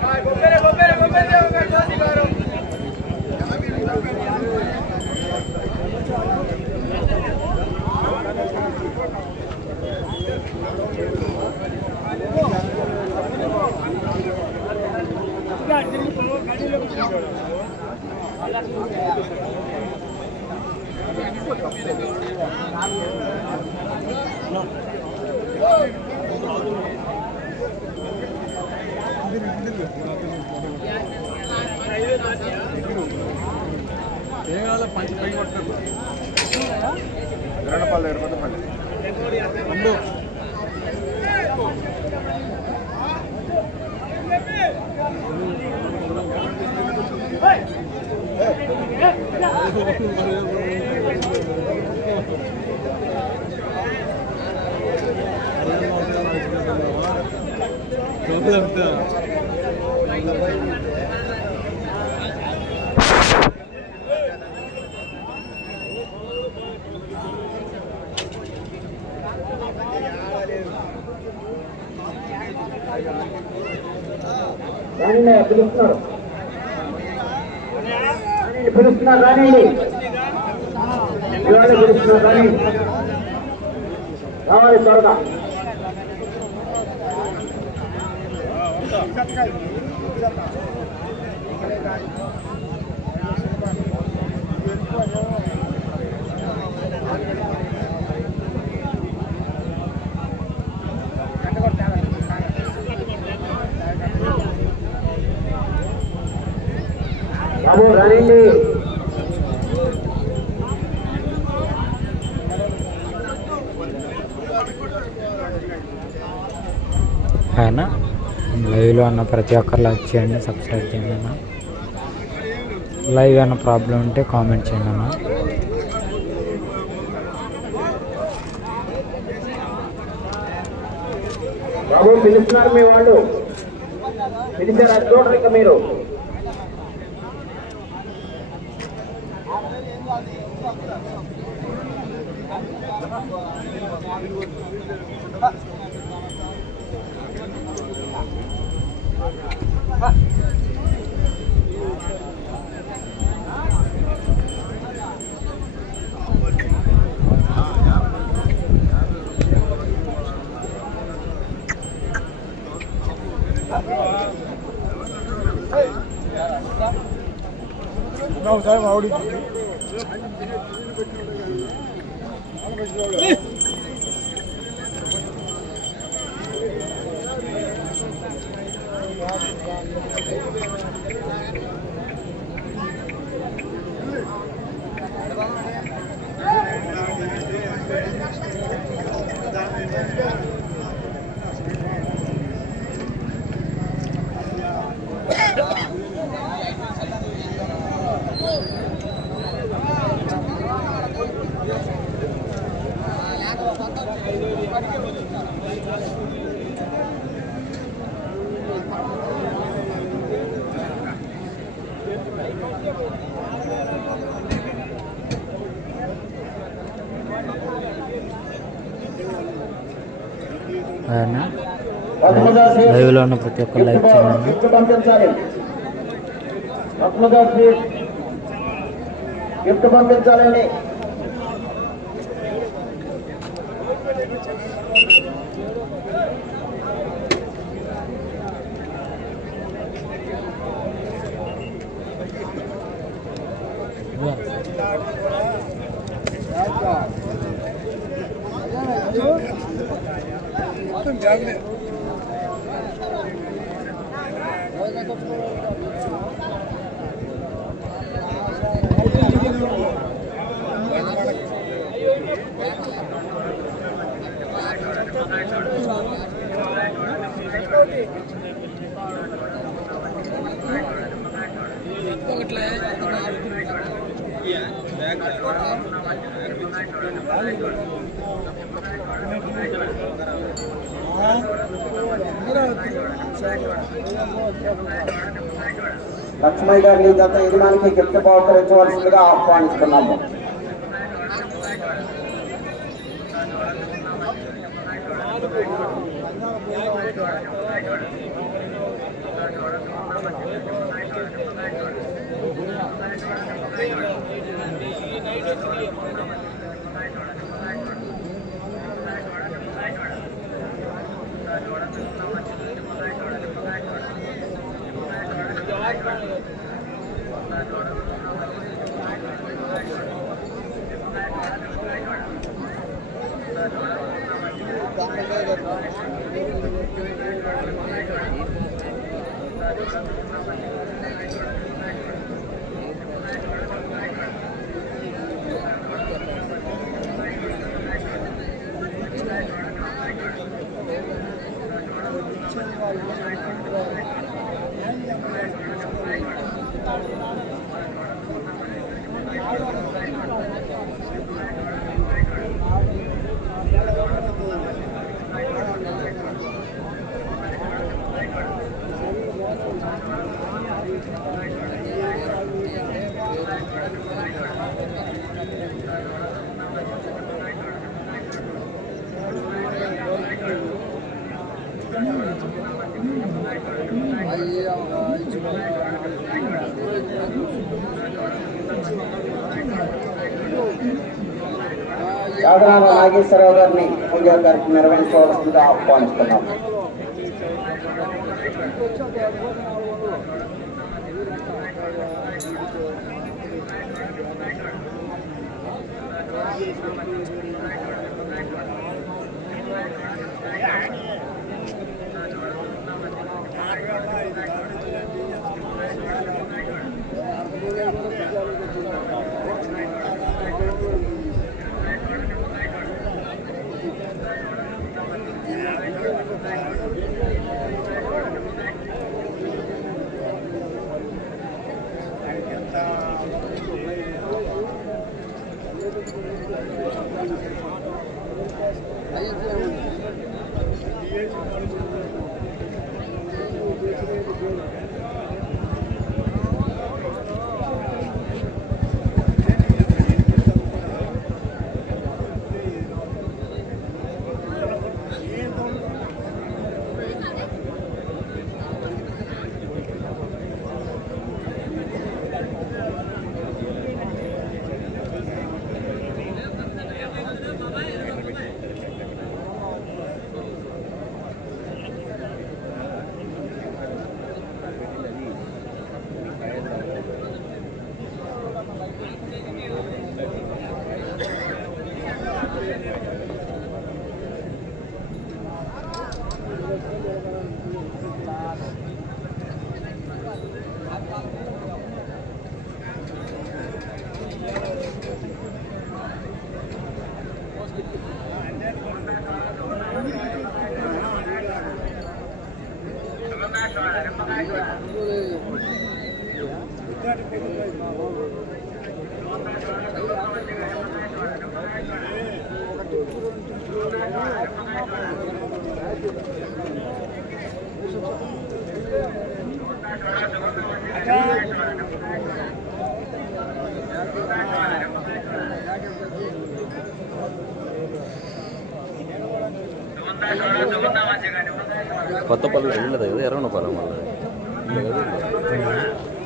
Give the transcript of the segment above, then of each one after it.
Vai, vou perder, vou perder, vou perder, vou perder. Çok yaptı. బాబు రానియండి. ఆయన లైవ్లో ఉన్న ప్రతి ఒక్కరు లైక్ చేయండి సబ్స్క్రైబ్ చేయండి అన్న. లైవ్ ఏమైనా ప్రాబ్లం ఉంటే కామెంట్ చేయండి అన్న. బాబు పిలుస్తున్నారు మీ వాళ్ళు. పిలిచారా? చూడరు ఇక మీరు. సార్ మామిడి ఆయన లైవ్లో ఉన్న ప్రతి ఒక్కరు లైక్ చేయండి. గిఫ్ట్ పంపించాలి. రత్నదాస్ లక్ష్మయ్య గారిని గత యజమానికి గిఫ్ట్ బహుకరించవలసిందిగా ఆహ్వానిస్తున్నాము. యాదరాల నాగేశ్వరరావు గారిని పూజా కార్యక్రమం నిర్వహించవలసిందిగా ఆహ్వానిస్తున్నాం కొత్తపల్లి వెళ్ళదు కదా ఇల్లు?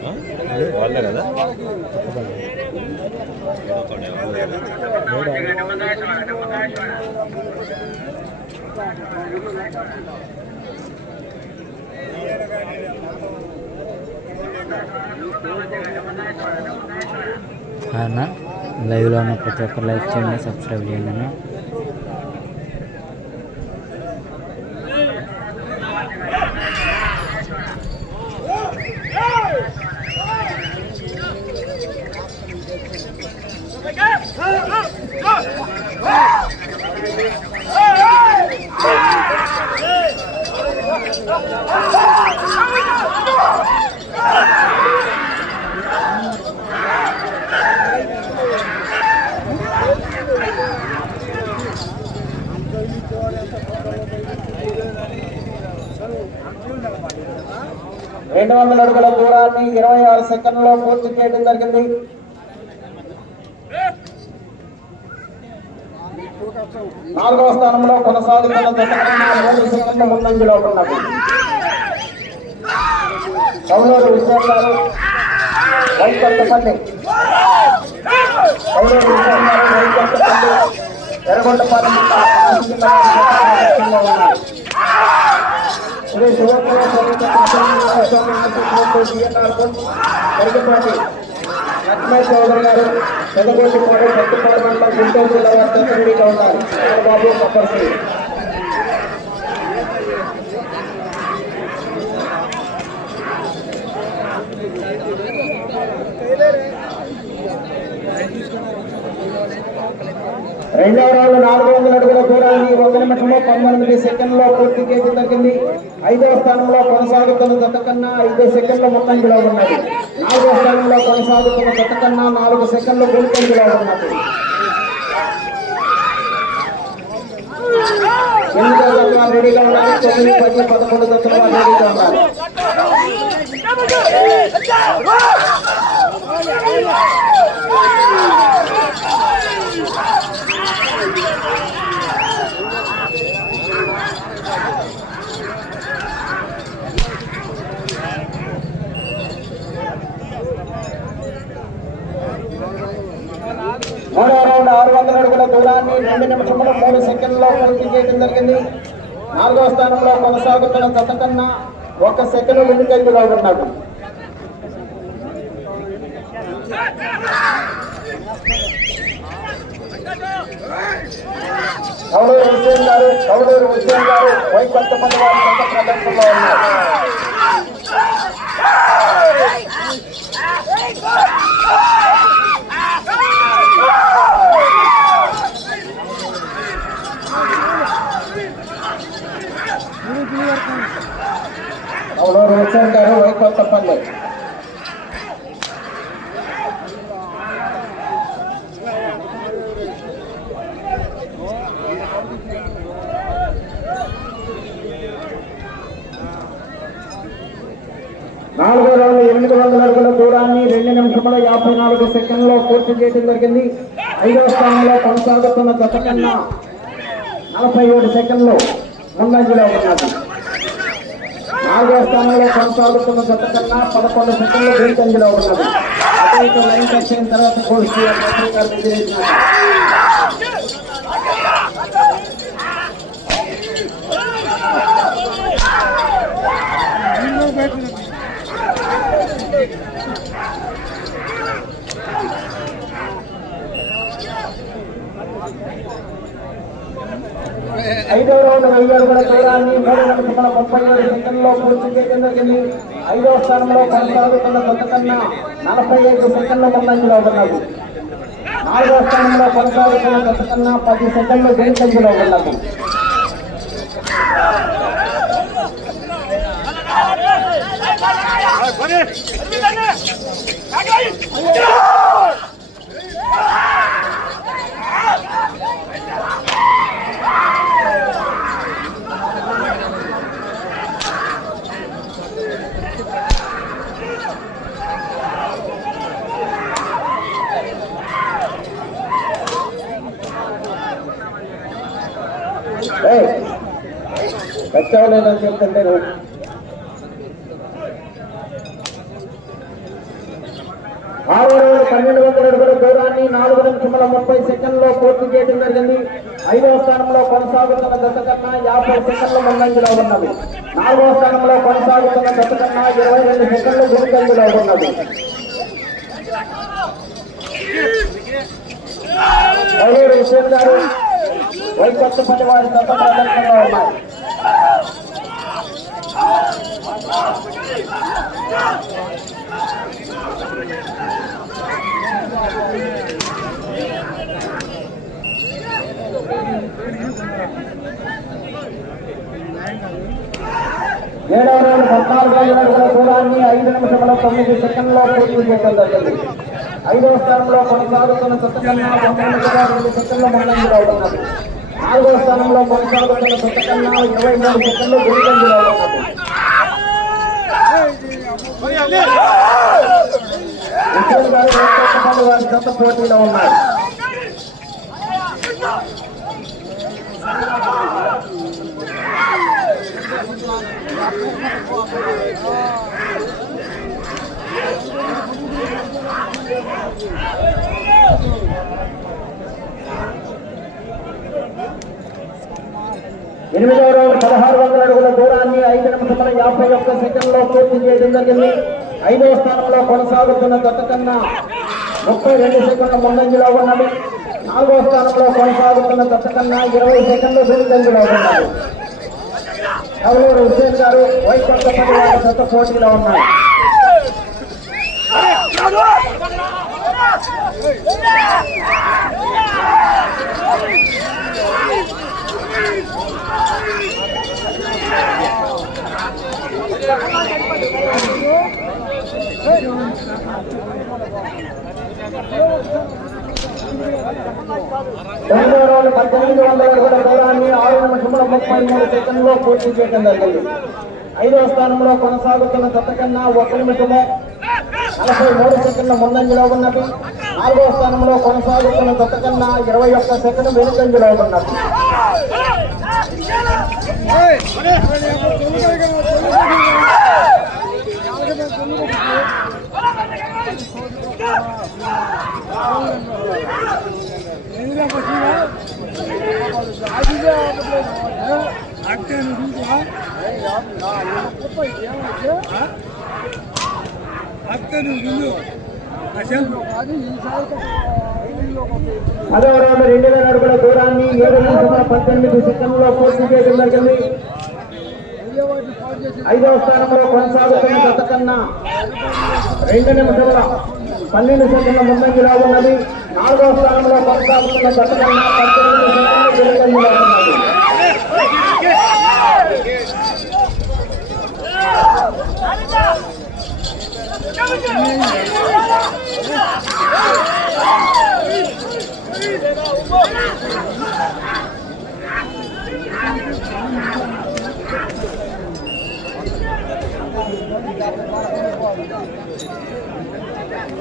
ఆ? వాళ్ళే కదా అన్న లైవ్లో ఉన్న ప్రతి ఒక్కరు లైక్ చేయండి సబ్స్క్రైబ్ చేయండి రెండు వందల అడుగుల దూరాన్ని ఇరవై ఆరు సెకండ్లో పూర్తి చేయడం జరిగింది. నాలుగవ స్థానంలో కొనసాగుతున్న మూడు సెకండ్ల ముందంజలో ఉన్నది కౌలూరు విశ్వం గారు వైకొత్తపల్లి కౌలూరు విశ్వం గారు వైకొత్తపల్లి ఎర్రగొండపాలెం ఉన్నారు శ్రీ సువర్ణ సమేత కృష్ణనారాయణ చౌదరి గారు పెదగొండిపాడు పెద్దపాడు మండలం గుంటూరు జిల్లా వారి రెడీగా ఉన్నారు బాబు కొబ్బరి రెండవ రౌండ్ నాలుగు ఒక నిమిషంలో పంతొమ్మిది సెకండ్లో పూర్తి చేసి జరిగింది ఐదవ స్థానంలో కొనసాగుతున్న జతకన్నా ఐదు సెకండ్ల ముందంజలో ఉన్నది నాలుగో స్థానంలో కొనసాగుతున్న జతకన్నా నాలుగు సెకండ్లు ముందంజలో ఉన్నది ఎనిమిదవ జత రెడీగా ఉన్నారు తొమ్మిది పది పదకొండు జతల రెడీగా ఉన్నారు మూడవ రౌండ్ ఆరు వందల అడుగుల దూరాన్ని రెండు నిమిషముల మూడు సెకండ్లో పూర్తి చేయడం జరిగింది నాలుగవ స్థానంలో కొనసాగుతున్న జత కన్నా ఒక సెకండ్ వెనుకంజలో ఉన్నాడు. కౌడూరు హుస్సేన్ గారు కౌడూరు హుస్సేన్ గారు వైకొత్తపల్లి వారి జత ప్రదర్శనలో ఉన్నారు. కౌడూరు హుస్సేన్ గారు వైకొత్తపల్లి నాలుగో రౌండ్ ఎనిమిది వందల అడుగుల దూరాన్ని రెండు నిమిషముల యాభై నాలుగు సెకండ్లో పూర్తి చేయడం జరిగింది. ఐదవ స్థానంలో కొనసాగుతున్న గత కన్నా నలభై ఏడు సెకండ్లు ముందంజలో ఉన్నది. నాలుగో స్థానంలో కొనసాగుతున్న జత కన్నా పదకొండు సెకండ్లు వెనుకంజలో ఉన్నది. అటు లైన్ టచ్ అయిన తర్వాత గోష్ఠి ఐదవ రౌండ్ కూడా అడుగుల దూరాన్ని మూడు నిమిషముల ముప్పై ఏడు సెకండ్లో పూర్తి చేయడం జరిగింది. ఐదవ స్థానంలో కొనసాగుతున్న కొత్త కన్నా నలభై ఐదు సెకండ్ల ముందంజలో ఉన్నది. నాలుగవ స్థానంలో కొనసాగుతున్న కొత్త కన్నా పది సెకండ్లు వెనుకంజలో ఉన్నది. కచ్చవలేదని చెప్తుంటే నువ్వు. ఆరో రౌండ్ పన్నెండు వందల అడుగుల దూరాన్ని నాలుగు నిమిషముల ముప్పై సెకండ్లో పూర్తి చేయడం జరిగింది. ఐదవ స్థానంలో కొనసాగుతున్న దశ కన్నా యాభై సెకండ్లు ముందంజలో ఉన్నది. నాలుగవ స్థానంలో కొనసాగుతున్న దశ కన్నా ఇరవై రెండు సెకండ్లు ముందంజలో ఉన్నది. పౌడూరు గారు వైకొత్తపల్లి వారి దశ ప్రదర్శనలో ఉన్నారు ఏడవ రోజు పద్నాలుగు వందల దూరాన్ని ఐదు నిమిషంలో తొమ్మిది సెకండ్లో పూర్తి చేయడం జరిగింది. ఐదవ స్థానంలో కొనసాగుతున్న సత్తకన్నా పంతొమ్మిది వేల రెండు సెకండ్ల ముందంజలో ఉన్నది నాలుగో స్థానంలో కొనసాగుతున్న సత్తకన్నా ఇరవై మూడు సెకండ్లు వెనుకంజలో వారి గత పోటీలో ఉన్నారు Thank ఎనిమిదవ రోజు పదహారు వందల అడుగుల దూరాన్ని నిమిషముల యాభై ఒక్క సెకండ్లో పూర్తి చేయడం జరిగింది. ఐదవ స్థానంలో కొనసాగుతున్న గత కన్నా ముప్పై రెండు సెకండ్ల ముందంజలో ఉన్నది. నాలుగవ స్థానంలో కొనసాగుతున్న గత కన్నా ఇరవై సెకండ్లు ముందంజలో ఉన్నది. ఎవరూరు హుసేన్ గారు వైకుంఠ వారి గత పోటీలో ఉన్నాయి రెండు రోజు పద్దెనిమిది వందల అడుగుల దూరాన్ని ఆరు నిమిషముల ముప్పై మూడు సెకండ్లో పూర్తి చేయడం జరిగింది ఐదవ స్థానంలో కొనసాగుతున్న గత ఒక నిమిషము నలభై మూడు సెకండ్ల ముందంజలో ఉన్నది నాలుగవ స్థానంలో కొనసాగుతున్న గత ఇరవై ఒక్క సెకండ్ వెనుకంజలో ఉన్నది Hey! అదేవిధంగా రెండు వేల అడుగుల దూరాన్ని ఏడు నిమిషముల పద్దెనిమిది సెకండ్లో పూర్తి చేయడం జరిగింది ఐదవ స్థానంలో కొనసాగుతున్న గత కన్నా రెండు నిమిషముల పన్నెండు సెకండ్ల ముందంజలో ఉన్నది నాలుగో స్థానంలో కొనసాగుతున్న గత కన్నా పద్దెనిమిది సెకండ్లు వెనుకంజలో ఉన్నది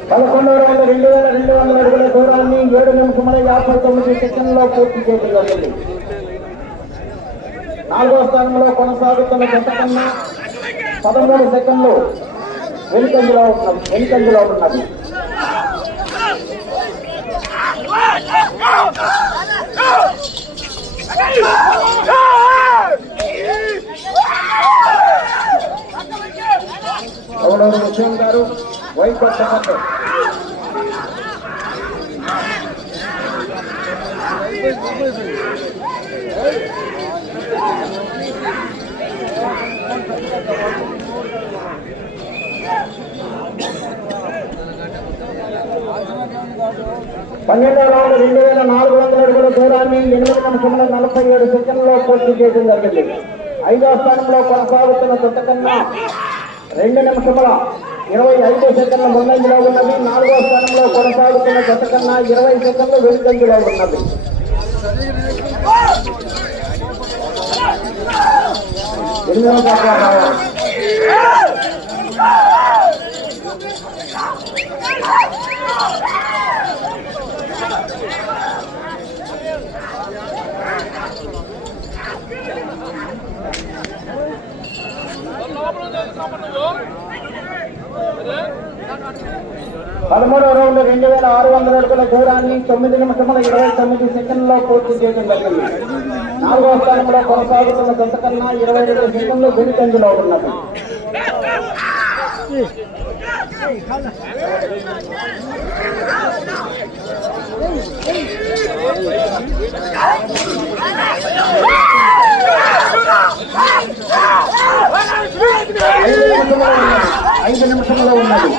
పదకొండవ రౌండ్ రెండు వేల రెండు వందల అడుగుల దూరాన్ని ఏడు నిమిషముల యాభై తొమ్మిది సెకండ్లో పూర్తి చేయడం జరిగింది. నాలుగో స్థానంలో కొనసాగుతున్న గంటకన్నా పదమూడు సెకండ్లు వెనుకంజలో ఉన్నది వెనుకంజలో ఉన్నది. ఎవడెవరు విషయం గారు వైకొట్ట పన్నెండవ రౌండ్ రెండు వేల నాలుగు వందల అడుగుల దూరాన్ని ఎనిమిది నిమిషముల నలభై ఏడు సెకండ్లో పూర్తి చేయడం జరిగింది. ఐదో స్థానంలో కొనసాగుతున్న గత కన్నా రెండు నిమిషముల ఇరవై ఐదు సెకండ్ల ముందంజలో ఉన్నది. నాలుగో స్థానంలో కొనసాగుతున్న గత కన్నా ఇరవై సెకండ్లు వెనుకంజలో ఉన్నది. ఎనిమిదవ పదమూడవ రౌండ్ రెండు వేల ఆరు వందల అడుగుల దూరాన్ని తొమ్మిది నిమిషముల ఇరవై తొమ్మిది సెకండ్లో పూర్తి చేయడం జరిగింది. నాలుగవ స్థానంలో కొనసాగుతున్న గంట కన్నా ఇరవై రెండు సెకండ్లు వెనుకంజలో ఉన్నది. ఉన్నది ఐదు నిమిషంలో ఉన్నది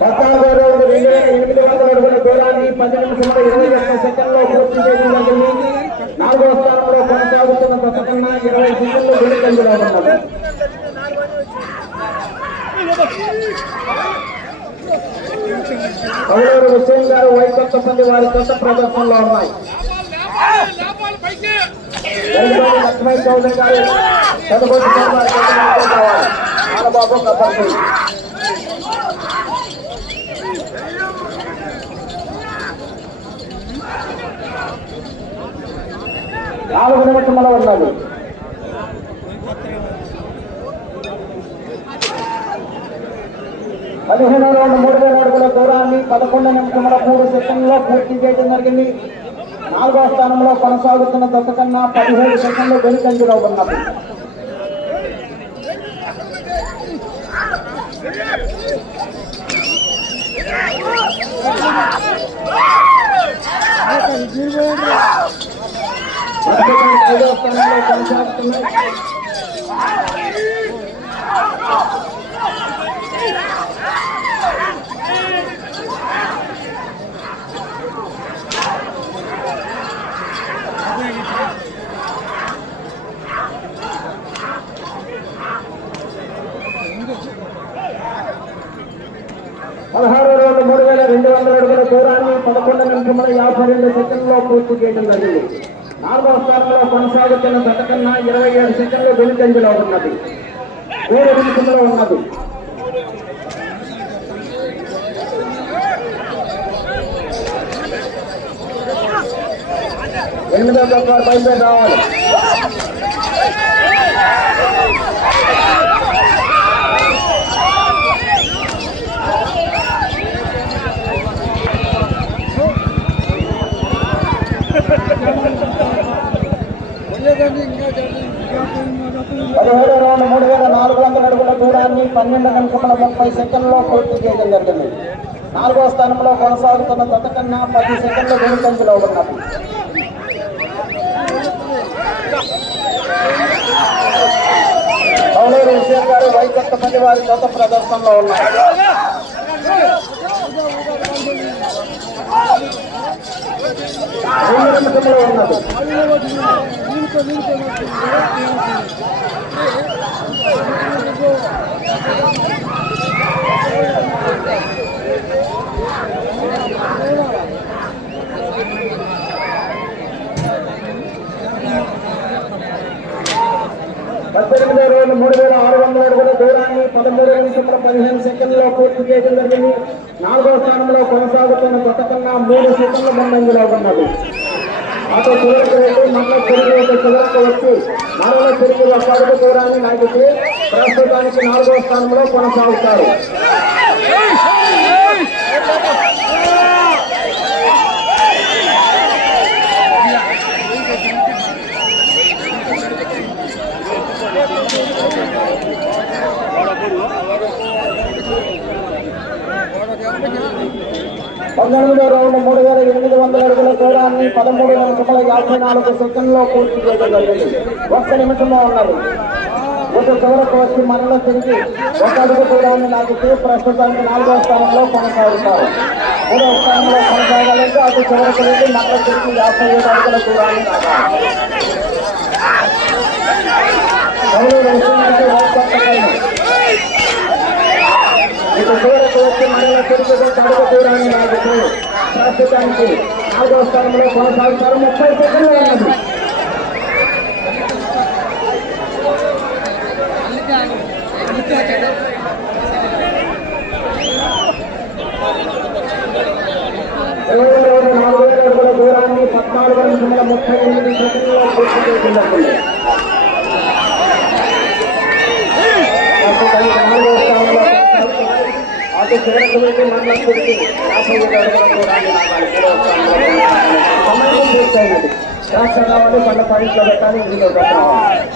పద్నాలుగో రౌండ్ రెండు వేల ఎనిమిది వందల అడుగుల దూరాన్ని పది నిమిషముల ఇరవై ఒక్క సెకండ్లో పూర్తి చేయడం జరిగింది నాలుగో స్థానంలో కొనసాగుతున్న గత ఇరవై సెకండ్లు వెనుకంజలో హుస్సేన్ గారు వారి కొత్త ప్రదర్శనలో ఉన్నాయి లక్ష్మీ చౌదరి గారు చదువుకోటి బాబు కప్పటి నాలుగు నిమిషంలో ఉన్నది పదిహేను రెండు మూడు వేల అడుగుల దూరాన్ని పదకొండు నిమిషముల మూడు సెకండ్లో పూర్తి చేయడం జరిగింది నాలుగో స్థానంలో కొనసాగుతున్న దశ కన్నా పదిహేడు సెకండ్లు వెనుకంజలో ఉన్నది ప్రస్తుతం ఐదో పదహారు రోజులు మూడు వేల రెండు వందల అడుగుల దూరాన్ని పదకొండు నిమిషముల యాభై రెండు సెకండ్లో పూర్తి చేయడం జరిగింది. నాలుగవ స్థానంలో కొనసాగుతున్న గత కన్నా ఇరవై ఏడు సెకండ్లు వెనుకంజలో ఉన్నది. ఏడు నిమిషంలో ఉన్నది. ఎనిమిదో తక్కువ బయలుదేరి రావాలి పదిహేడు రౌండ్ మూడు వేల నాలుగు వందల అడుగుల దూరాన్ని పన్నెండు గంటల ముప్పై సెకండ్లో పూర్తి చేయడం జరిగింది. నాలుగో స్థానంలో కొనసాగుతున్న గత కన్నా పది సెకండ్లు వెనుకంజలో ఉన్నారు కౌలూరు విజయ్ గారు వైకట్టపల్లి వారి గత ప్రదర్శనలో ఉన్నారు. ఉన్నది పద్దెనిమిదో రోజు మూడు వేల ఆరు వందల అడుగుల దూరాన్ని పదమూడు నిమిషముల పదిహేను సెకండ్లో పూర్తి చేయడం జరిగింది. నాలుగో స్థానంలో కొనసాగుతున్న కొత్త కన్నా మూడు సెకండ్ల ముందంజలో ఉన్నది. అటు చివరికి వెళ్ళి మళ్ళీ తిరిగి ఒక చివరికి వచ్చి మరల తిరిగి ఒక అడుగు దూరాన్ని లాగితే ప్రస్తుతానికి నాలుగో స్థానంలో కొనసాగుతారు పంతొమ్మిదో రౌండ్ మూడు వేల ఎనిమిది వందల అడుగుల దూరాన్ని పదమూడు నిమిషముల యాభై నాలుగు సెకండ్లో పూర్తి చేయడం జరిగింది. ఒక్క నిమిషంలో ఉన్నారు. ఒక చివరకు వచ్చి మనలో తిరిగి ఒక అడుగు దూరాన్ని లాగితే ప్రస్తుతానికి నాలుగో స్థానంలో కొనసాగుతారు. మూడో స్థానంలో కొనసాగాలంటే అటు చివరకు వెళ్ళి మనలో తిరిగి యాభై ఏడు అడుగుల దూరాన్ని లాగాలి. కౌలూరు విషయానికి వైకొత్తపల్లి. ఇటు చివరకు వచ్చి మనలో తిరిగి ఒక అడుగు దూరాన్ని లాగితే ప్రస్తుతానికి నాలుగో స్థానంలో కొనసాగుతారు ముప్పై సెకండ్లు ఉన్నది ఇరవై రోజు నాలుగు వేల అడుగుల దూరాన్ని పద్నాలుగు నిమిషముల ముప్పై ఎనిమిది సెకండ్లలో పూర్తి చేసినప్పుడు ప్రస్తుతానికి నాలుగో స్థానంలో కొనసాగుతున్నారు. అటు చివరకు వెళ్ళి మరల తిరిగి యాభై ఏడు అడుగుల దూరాన్ని లాగాలి. మూడో స్థానంలో కొనసాగాలి. సమయం పూర్తయినది రాష్ట్ర రావాలి పంట పాయింట్లు పెట్టాలి ఇందులో రావాలి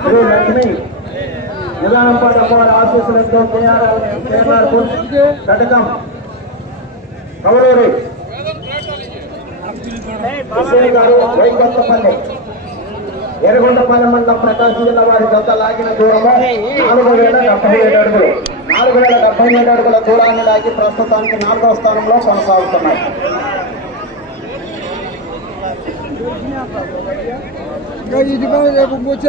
శ్రీ లక్ష్మి నిదానంపాట వారి ఆశీస్సులతో కేఆర్ఆర్ కటకం. కవరూరి గారు వైకొత్తపల్లి ఎర్రగొండపాలెం మండలం ప్రకాశం జిల్లా వారి జత లాగిన దూరము. నాలుగు వేల డెబ్బై ఏడు అడుగులు. నాలుగు వేల డెబ్బై ఏడు అడుగుల దూరాన్ని లాగి ప్రస్తుతానికి నాలుగవ స్థానంలో కొనసాగుతున్నాయి. రేపు వచ్చే